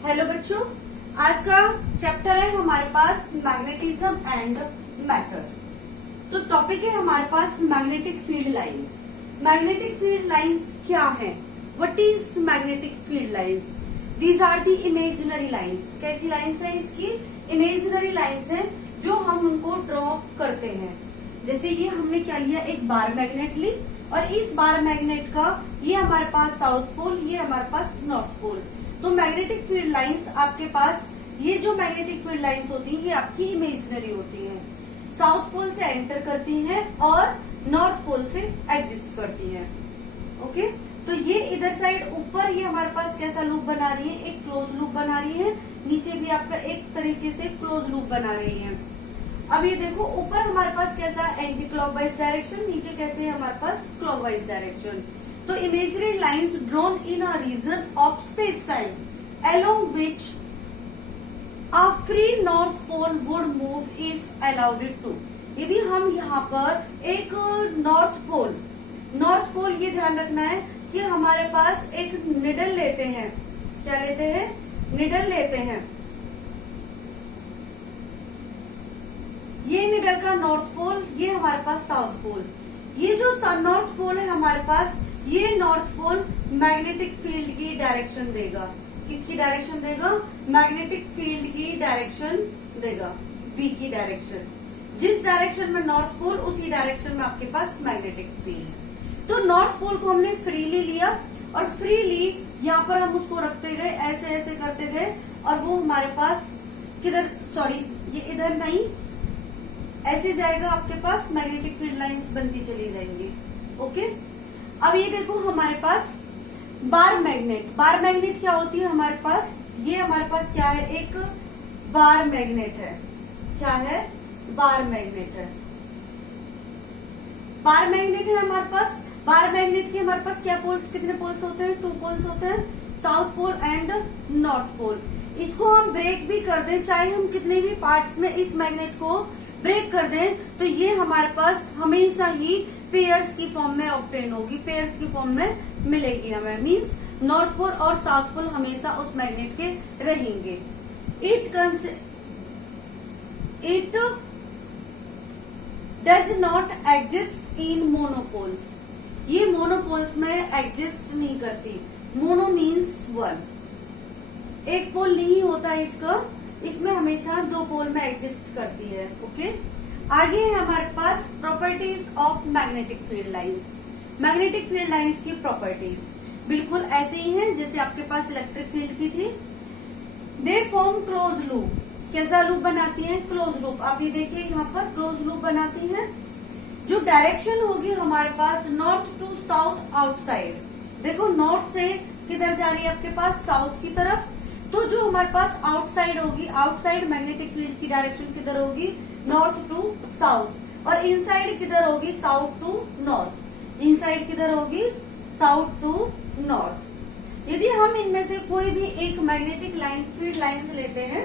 Hello बच्चों, आज का चैप्टर है हमारे पास मैग्नेटिज्म एंड मैटर। तो टॉपिक है हमारे पास magnetic field lines. Magnetic field lines क्या है? What is magnetic field lines? These are the imaginary lines. कैसी लाइंस है इसकी? इमेजिनरी लाइंस है जो हम उनको ड्रॉ करते हैं। जैसे ये हमने क्या लिया, एक बार मैग्नेट ली और इस बार मैग्नेट का ये हमारे पास साउथ पोल, ये हमारे पास नॉर्थ पोल। तो मैग्नेटिक फील्ड लाइंस आपके पास, ये जो मैग्नेटिक फील्ड लाइंस होती हैं ये आपकी इमेजिनरी होती हैं। साउथ पोल से एंटर करती हैं और नॉर्थ पोल से एग्जिस्ट करती हैं। ओके, तो ये इधर साइड ऊपर ये हमारे पास कैसा लूप बना रही है? एक क्लोज लूप बना रही है। नीचे भी आपका एक तरीके से क्लोज लूप बना रही है। अब ये देखो, ऊपर हमारे पास कैसा एंटी क्लॉकवाइज डायरेक्शन, नीचे कैसे है हमारे पास क्लॉकवाइज डायरेक्शन। तो imaginary lines drawn in a region of space time along which a free north pole would move if allowed it to. यदि हम यहाँ पर एक नॉर्थ पोल ये ध्यान रखना है कि हमारे पास एक निडल लेते हैं। क्या लेते हैं? निडल लेते हैं। ये निडल का नॉर्थ पोल, ये हमारे पास साउथ पोल। ये जो नॉर्थ पोल है हमारे पास, ये नॉर्थ पोल मैग्नेटिक फील्ड की डायरेक्शन देगा। किसकी डायरेक्शन देगा? मैग्नेटिक फील्ड की डायरेक्शन देगा, बी की डायरेक्शन। जिस डायरेक्शन में नॉर्थ पोल, उसी डायरेक्शन में आपके पास मैग्नेटिक फील्ड। तो नॉर्थ पोल को हमने फ्रीली लिया और फ्रीली यहाँ पर हम उसको रखते गए, ऐसे ऐसे करते गए और वो हमारे पास किधर, सॉरी ये इधर नहीं, ऐसे जाएगा आपके पास, मैग्नेटिक फील्ड लाइंस बनती चली जाएंगी। ओके, अब ये देखो हमारे पास बार मैग्नेट क्या होती है हमारे पास? ये हमारे पास क्या है? एक बार मैग्नेट है। क्या है? बार मैग्नेट है। बार मैग्नेट है हमारे पास। बार मैग्नेट के हमारे पास क्या पोल्स, कितने पोल्स होते हैं? 2 पोल्स होते हैं, south pole and north pole. इसको हम ब्रेक भी कर दें, चाहे हम कितने भी पार्ट्स में इस मैग्नेट को ब्रेक कर दें, तो ये हमारे पास हमेशा ही पेयर्स की फॉर्म में ऑब्टेन होगी, पेयर्स की फॉर्म में मिलेगी हमें। मींस नॉर्थ पोल और साउथ पोल हमेशा उस मैग्नेट के रहेंगे। It does not exist in monopoles. ये मोनोपोल्स में एग्जिस्ट नहीं करती। मोनो मीन्स 1, एक पोल नहीं होता इसका, इसमें हमेशा 2 पोल में एग्जिस्ट करती है। ओके, आगे है हमारे पास properties of magnetic field lines. Magnetic field lines की प्रॉपर्टीज बिल्कुल ऐसे ही हैं जैसे आपके पास इलेक्ट्रिक फील्ड की थी। They form close loop. कैसा लूप बनाती है? Close loop. आप ये देखिए यहाँ पर क्लोज लूप बनाती है। जो डायरेक्शन होगी हमारे पास नॉर्थ टू साउथ आउटसाइड। देखो नॉर्थ से किधर जा रही है आपके पास? साउथ की तरफ। तो जो हमारे पास आउटसाइड होगी, आउटसाइड मैग्नेटिक फील्ड की डायरेक्शन किधर होगी? North to south. और इनसाइड किधर होगी? South to north. इनसाइड किधर होगी? South to north. यदि हम इनमें से कोई भी एक मैग्नेटिक लाइन, फील्ड लाइंस लेते हैं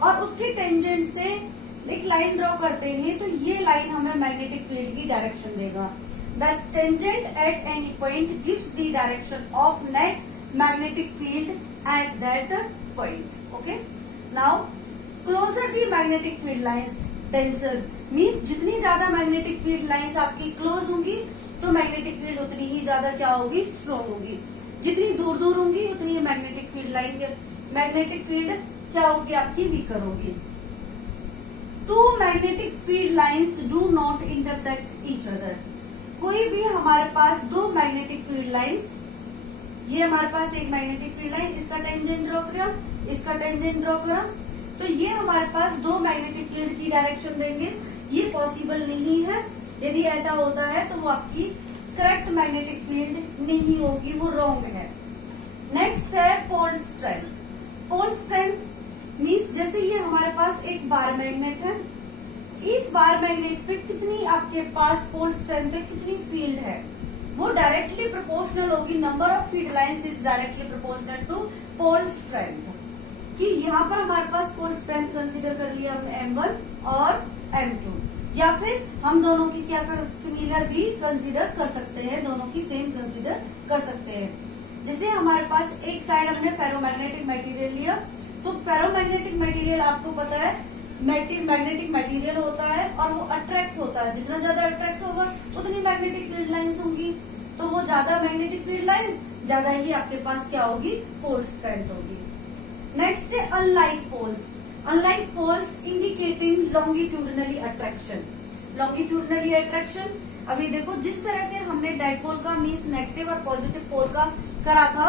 और उसके टेंजेंट से एक लाइन ड्रॉ करते हैं, तो ये लाइन हमें मैग्नेटिक फील्ड की डायरेक्शन देगा। The tangent at any point gives the direction of net magnetic field at that point. Okay, now closer the magnetic field lines, denser means जितनी ज्यादा मैग्नेटिक फील्ड लाइंस आपकी close होंगी तो magnetic field उतनी ही ज्यादा क्या होगी? स्ट्रॉन्ग होगी। जितनी दूर दूर होंगी उतनी magnetic field line, magnetic field क्या होगी? आपकी वीकर होगी। Two magnetic field lines do not intersect each other. कोई भी हमारे पास 2 मैग्नेटिक फील्ड लाइंस, ये हमारे पास एक मैग्नेटिक फील्ड लाइन, इसका टेंजेंट ड्रॉ करा, इसका टेंजेंट ड्रॉ करा, तो ये हमारे पास 2 मैग्नेटिक फील्ड की डायरेक्शन देंगे। ये पॉसिबल नहीं है। यदि ऐसा होता है तो वो आपकी करेक्ट मैग्नेटिक फील्ड नहीं होगी, वो रॉन्ग है। नेक्स्ट है pole strength. Pole strength means जैसे ये हमारे पास एक बार मैग्नेट है, इस बार मैग्नेट पे कितनी आपके पास पोल स्ट्रेंथ है, कितनी फील्ड है, वो डायरेक्टली प्रोपोर्शनल होगी। Number of field lines is directly proportional to pole strength. कि यहाँ पर हमारे पास पोल स्ट्रेंथ कंसीडर कर लिया हमने M1 और M2, या फिर हम दोनों की क्या सिमिलर भी कंसीडर कर सकते हैं, दोनों की सेम कंसीडर कर सकते हैं। जैसे हमारे पास एक साइड हमने फेरोमैग्नेटिक मटेरियल लिया, तो फेरोमैग्नेटिक मटेरियल आपको पता है मैग्नेटिक मटेरियल होता है और वो अट्रैक्ट होता है, जितना ज्यादा अट्रैक्ट होगा उतनी मैग्नेटिक फील्ड लाइंस होंगी, तो वो ज्यादा मैग्नेटिक फील्ड लाइंस ज्यादा ही आपके पास क्या होगी, पोल स्ट्रेंथ होगी। नेक्स्ट है unlike poles. Unlike poles indicating longitudinally attraction. Longitudinally attraction, अभी देखो जिस तरह से हमने डाइपोल का मीन्स नेगेटिव और पॉजिटिव पोल का करा था,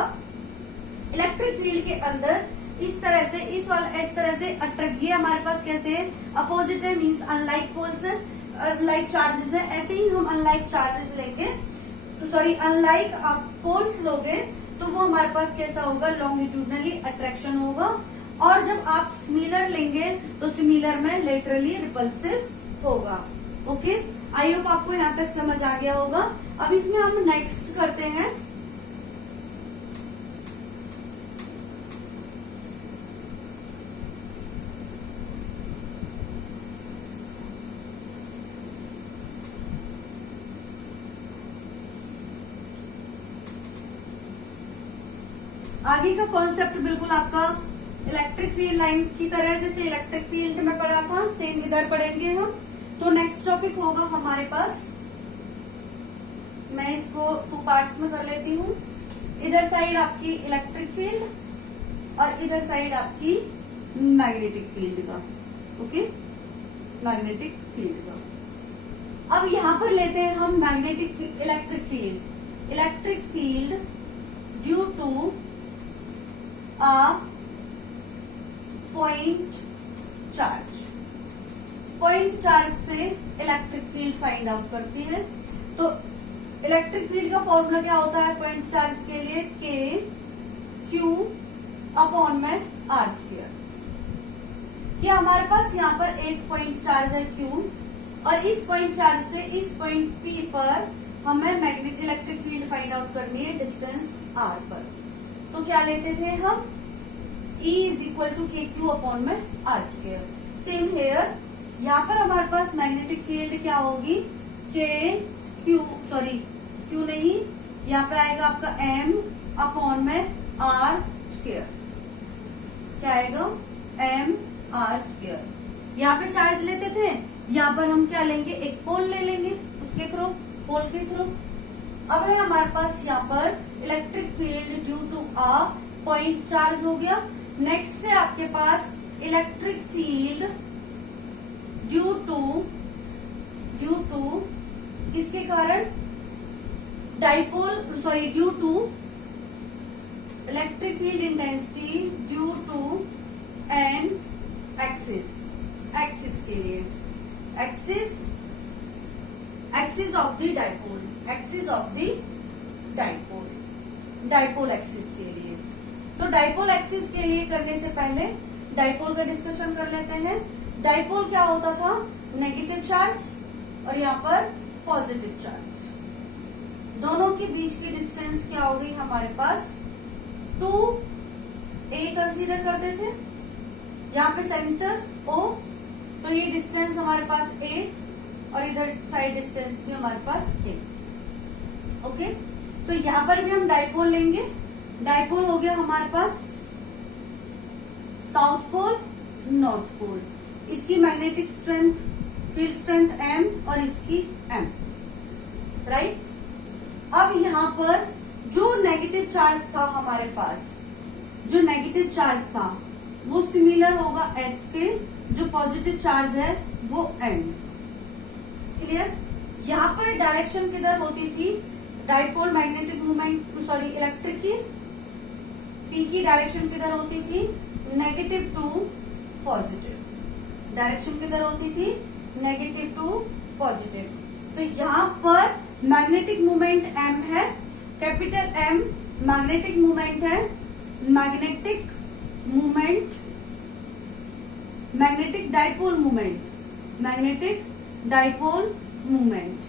इलेक्ट्रिक फील्ड के अंदर इस तरह से इस तरह से अट्रैक्ट, ये हमारे पास कैसे है, अपोजिट है मीन्स अनलाइक पोल्स है, अनलाइक चार्जेस है। ऐसे ही हम अनलाइक चार्जेस लेंगे, सॉरी अनलाइक आप पोल्स लोगे तो वो हमारे पास कैसा होगा, लॉन्गिट्यूडनली अट्रैक्शन होगा। और जब आप सिमिलर लेंगे तो सिमिलर में लेटरली रिपल्सिव होगा। ओके, आई होप आपको यहाँ तक समझ आ गया होगा। अब इसमें हम नेक्स्ट करते हैं आगे का कॉन्सेप्ट, बिल्कुल आपका इलेक्ट्रिक फील्ड लाइंस की तरह, जैसे इलेक्ट्रिक फील्ड में पढ़ा था सेम इधर पढ़ेंगे हम। तो नेक्स्ट टॉपिक होगा हमारे पास, मैं इसको 2 पार्ट्स में कर लेती हूँ। इधर साइड आपकी इलेक्ट्रिक फील्ड और इधर साइड आपकी मैग्नेटिक फील्ड का। ओके, मैग्नेटिक फील्ड का। अब यहां पर लेते हैं हम magnetic electric field. Electric field due to a point charge. Point charge से इलेक्ट्रिक फील्ड फाइंड आउट करती है। तो इलेक्ट्रिक फील्ड का फॉर्मूला क्या होता है पॉइंट चार्ज के लिए, के क्यू अपॉन में आर स्क्वायर। कि हमारे पास यहाँ पर एक पॉइंट चार्ज है क्यू, और इस पॉइंट चार्ज से इस पॉइंट पी पर हमें magnetic electric field find out करनी है डिस्टेंस आर पर। तो क्या लेते थे हम, E इज इक्वल टू के क्यू अपॉन में आर स्क्वायर। सेम हेयर, यहाँ पर हमारे पास मैग्नेटिक फील्ड क्या होगी, के क्यू, सॉरी क्यू नहीं, यहाँ पे आएगा आपका एम अपॉन में आर स्क्वायर। क्या आएगा, एम आर स्क्वायर। यहाँ पे चार्ज लेते थे, यहाँ पर हम क्या लेंगे, एक पोल ले लेंगे उसके थ्रू, पोल के थ्रू। अब है हमारे पास यहाँ पर electric field due to a point charge हो गया। नेक्स्ट है आपके पास इलेक्ट्रिक फील्ड ड्यू टू किसके कारण, dipole, sorry due to electric field intensity due to an axis. Axis के लिए axis of the dipole, axis of the dipole axis के लिए। तो डाइपोल एक्सिस के लिए करने से पहले डाइपोल का डिस्कशन कर लेते हैं। डाइपोल क्या होता था, नेगेटिव चार्ज और यहाँ पर पॉजिटिव चार्ज, दोनों के बीच की डिस्टेंस क्या हो गई हमारे पास, 2a कंसीडर करते थे। यहाँ पे सेंटर O, तो ये डिस्टेंस हमारे पास a और इधर साइड डिस्टेंस भी हमारे पास a। ओके, तो यहाँ पर भी हम डाइपोल लेंगे। डाइपोल हो गया हमारे पास साउथ पोल, नॉर्थ पोल। इसकी magnetic strength, field strength m और इसकी m, राइट। अब यहाँ पर जो नेगेटिव चार्ज था हमारे पास, जो नेगेटिव चार्ज था वो सिमिलर होगा s के, जो पॉजिटिव चार्ज है वो m। क्लियर। यहाँ पर डायरेक्शन किधर होती थी, dipole magnetic movement, sorry electric की P की डायरेक्शन किधर होती थी, नेगेटिव टू पॉजिटिव। डायरेक्शन किधर होती थी, नेगेटिव टू पॉजिटिव। तो यहाँ पर मैग्नेटिक मूवमेंट m है, कैपिटल M मैग्नेटिक मूवमेंट है, magnetic movement, magnetic dipole movement, magnetic dipole movement,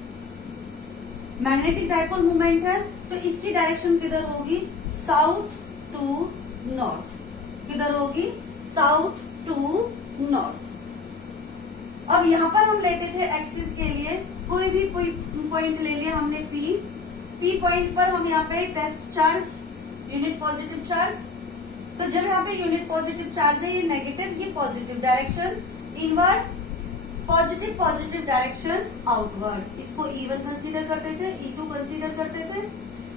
magnetic dipole movement है। तो इसकी डायरेक्शन किधर होगी, साउथ टू नॉर्थ। किधर होगी, साउथ टू नॉर्थ। अब यहाँ पर हम लेते थे एक्सिस के लिए कोई भी पॉइंट ले लिया हमने P पॉइंट पर हम यहाँ पे test charge unit positive charge. तो जब यहाँ पे यूनिट पॉजिटिव चार्ज है, ये नेगेटिव, ये positive, direction inward, positive positive direction outward. इसको E1 कंसीडर करते थे, E2 कंसीडर करते थे।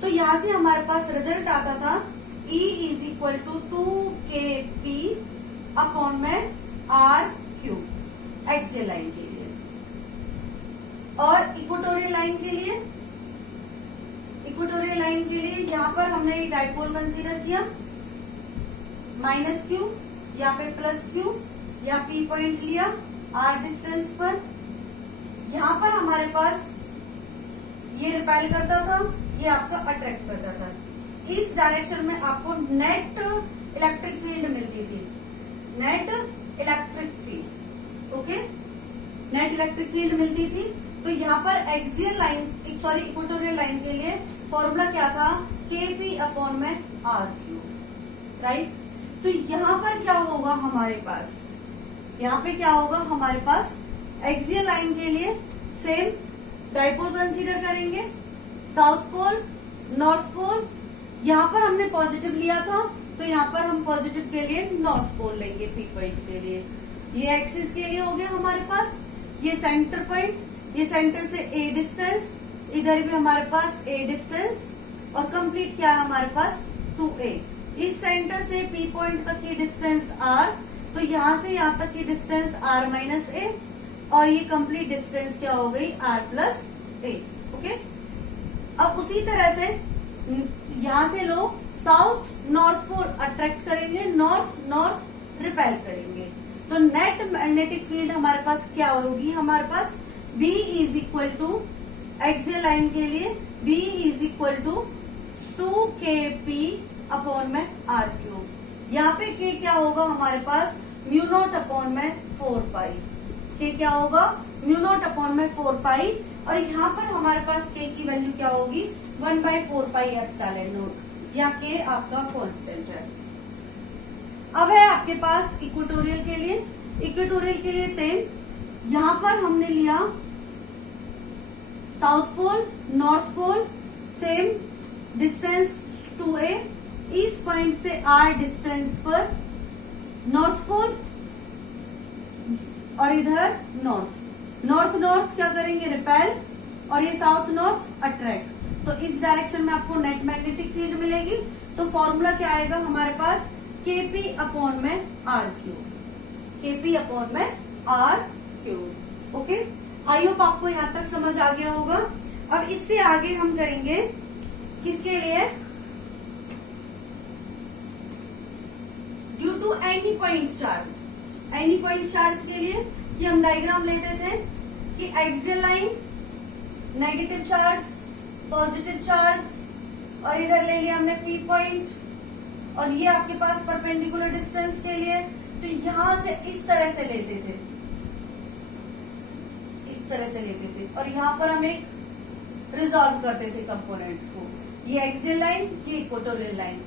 तो यहाँ से हमारे पास रिजल्ट आता था E is equal to 2kp upon में R³ एक्सियल लाइन के लिए। और इक्वेटोरियल लाइन के लिए, इक्वेटोरियल लाइन के लिए यहाँ पर हमने डाइपोल कंसीडर किया, -q, यहाँ पे +q, या P पॉइंट लिया R डिस्टेंस पर। यहाँ पर हमारे पास ये रिपेल करता था, ये आपका अट्रैक्ट करता था। इस डायरेक्शन में आपको नेट इलेक्ट्रिक फील्ड मिलती थी, net electric field, okay, net electric field मिलती थी। तो यहाँ पर axial line, sorry equatorial line के लिए फॉर्मूला क्या था, kp अपॉन में R³, राइट। तो यहाँ पर क्या होगा हमारे पास, यहाँ पे क्या होगा हमारे पास, एक्सियल लाइन के लिए सेम डाइपोल कंसीडर करेंगे, साउथ पोल, नॉर्थ पोल। यहाँ पर हमने पॉजिटिव लिया था, तो यहाँ पर हम पॉजिटिव के लिए नॉर्थ पोल लेंगे P पॉइंट के लिए। ये एक्सिस के लिए हो गया हमारे पास, ये सेंटर पॉइंट, ये सेंटर से A डिस्टेंस, इधर भी हमारे पास A डिस्टेंस, और कंप्लीट क्या है हमारे पास 2A। इस सेंटर से P पॉइंट तक की डिस्टेंस R, तो यहाँ से यहाँ तक की डिस्टेंस R-A, और ये कंप्लीट डिस्टेंस क्या हो गई R+A, ओके। अब उसी तरह से यहाँ से लो साउथ नॉर्थ को अट्रैक्ट करेंगे, नॉर्थ नॉर्थ रिपेल करेंगे। तो नेट मैग्नेटिक फील्ड हमारे पास क्या होगी, हमारे पास B is equal to axial line के लिए B is equal to 2kp upon में R³। यहाँ पे K क्या होगा हमारे पास, μ0 अपॉन में 4π। K क्या होगा, μ0 अपॉन में 4π, और यहाँ पर हमारे पास K की वैल्यू क्या होगी 1/4π एप्सिलॉन नॉट, या K आपका कांस्टेंट है। अब है आपके पास इक्वेटोरियल के लिए, इक्वेटोरियल के लिए सेम, यहाँ पर हमने लिया south pole, north pole, same distance 2A, इस पॉइंट से R डिस्टेंस पर नॉर्थ पोल, और इधर नॉर्थ, नॉर्थ नॉर्थ क्या करेंगे रिपेल, और ये साउथ नॉर्थ अट्रैक्ट। तो इस डायरेक्शन में आपको नेट मैग्नेटिक फील्ड मिलेगी। तो फॉर्मूला क्या आएगा हमारे पास, kp अपॉन में R³, kp अपॉन में R³, ओके। आई होप आपको यहाँ तक समझ आ गया होगा। अब इससे आगे हम करेंगे किसके लिए, due to any point charge, any point charge के लिए कि हम डायग्राम लेते थे कि axial line, negative charge, positive charge, और इधर ले लिया हमने P पॉइंट, और ये आपके पास परपेंडिकुलर डिस्टेंस के लिए। तो यहां से इस तरह से लेते थे, इस तरह से लेते थे, और यहाँ पर हम एक रिजॉल्व करते थे कंपोनेंट्स को, ये एक्सियल लाइन, ये इक्वेटोरियल लाइन।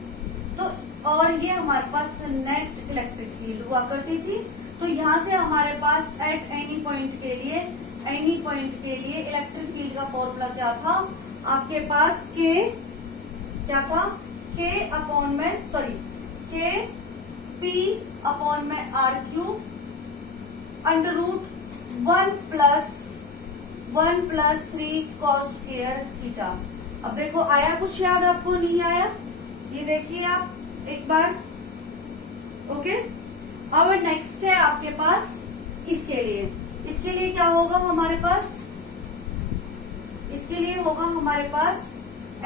तो और ये हमारे पास नेट इलेक्ट्रिक फील्ड हुआ करती थी। तो यहाँ से हमारे पास एट एनी पॉइंट के लिए, एनी पॉइंट के लिए इलेक्ट्रिक फील्ड का फॉर्मूला क्या था आपके पास, K क्या था, K अपॉन में, सॉरी K P अपॉन में R³ under root 1+3 cos square theta. अब देखो आया कुछ याद आपको, नहीं आया, ये देखिए आप एक बार, ओके। अब नेक्स्ट है आपके पास इसके लिए, इसके लिए क्या होगा हमारे पास, इसके लिए होगा हमारे पास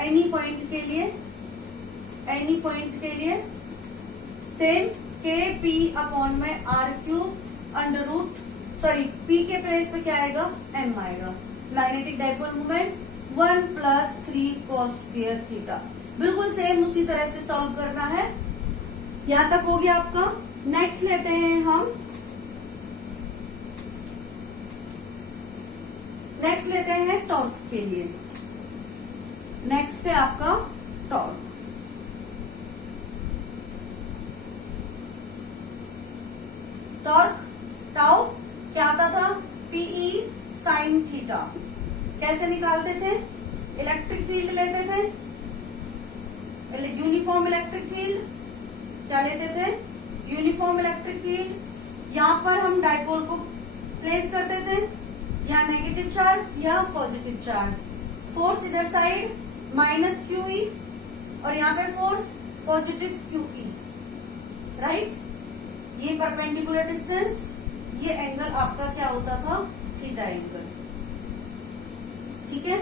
एनी पॉइंट के लिए, एनी पॉइंट के लिए सेम kp अपॉन में R³ under root, sorry P के प्लेस पे क्या आएगा, M आएगा। Magnetic dipole moment 1+3 cos square theta. बिल्कुल सेम उसी तरह से सॉल्व करना है। यहां तक हो गया आपका। नेक्स्ट लेते हैं हम, नेक्स्ट लेते हैं टॉर्क के लिए। नेक्स्ट है आपका टॉर्क। टॉर्क टाउ क्या आता था, PE sin थीटा। कैसे निकालते थे, इलेक्ट्रिक फील्ड लेते थे, यूनिफॉर्म इलेक्ट्रिक फील्ड क्या लेते थे, यूनिफॉर्म इलेक्ट्रिक फील्ड। यहाँ पर हम डायपोल को प्लेस करते थे, या नेगेटिव चार्ज या पॉजिटिव चार्ज। फोर्स इधर साइड माइनस QE और यहाँ पे फोर्स पॉजिटिव QE, राइट। ये परपेंडिकुलर डिस्टेंस, ये एंगल आपका क्या होता था, थीटा एंगल, ठीक है।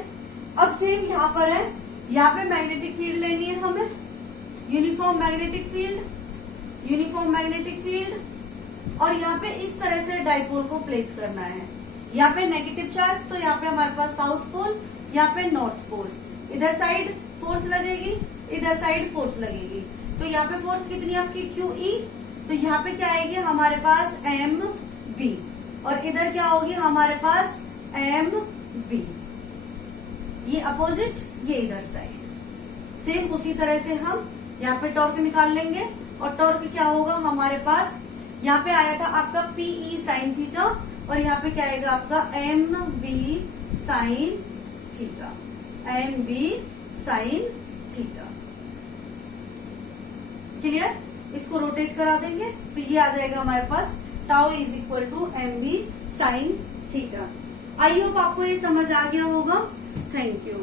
अब सेम यहाँ पर है, यहाँ पे मैग्नेटिक फील्ड लेनी है हमें, uniform magnetic field, uniform magnetic field, और यहाँ पे इस तरह से डाइपोल को प्लेस करना है। यहाँ पे नेगेटिव चार्ज, तो यहाँ पे हमारे पास साउथ पोल, यहाँ पे नॉर्थ पोल। इधर साइड फोर्स लगेगी, इधर साइड फोर्स लगेगी। तो यहाँ पे फोर्स कितनी आपकी QE, तो यहाँ पे क्या आएगी हमारे पास MB, और इधर क्या होगी हमारे पास MB। ये अपोजिट, ये इधर साइड। सेम उसी तरह से हम यहाँ पे टॉर्क निकाल लेंगे, और टॉर्क क्या होगा हमारे पास, यहाँ पे आया था आपका PE साइन थीटा, और यहाँ पे क्या आएगा आपका MB sine theta, MB sine theta. Clear, इसको रोटेट करा देंगे तो ये आ जाएगा हमारे पास tau is equal to MB sine theta. I hope आपको ये समझ आ गया होगा। Thank you.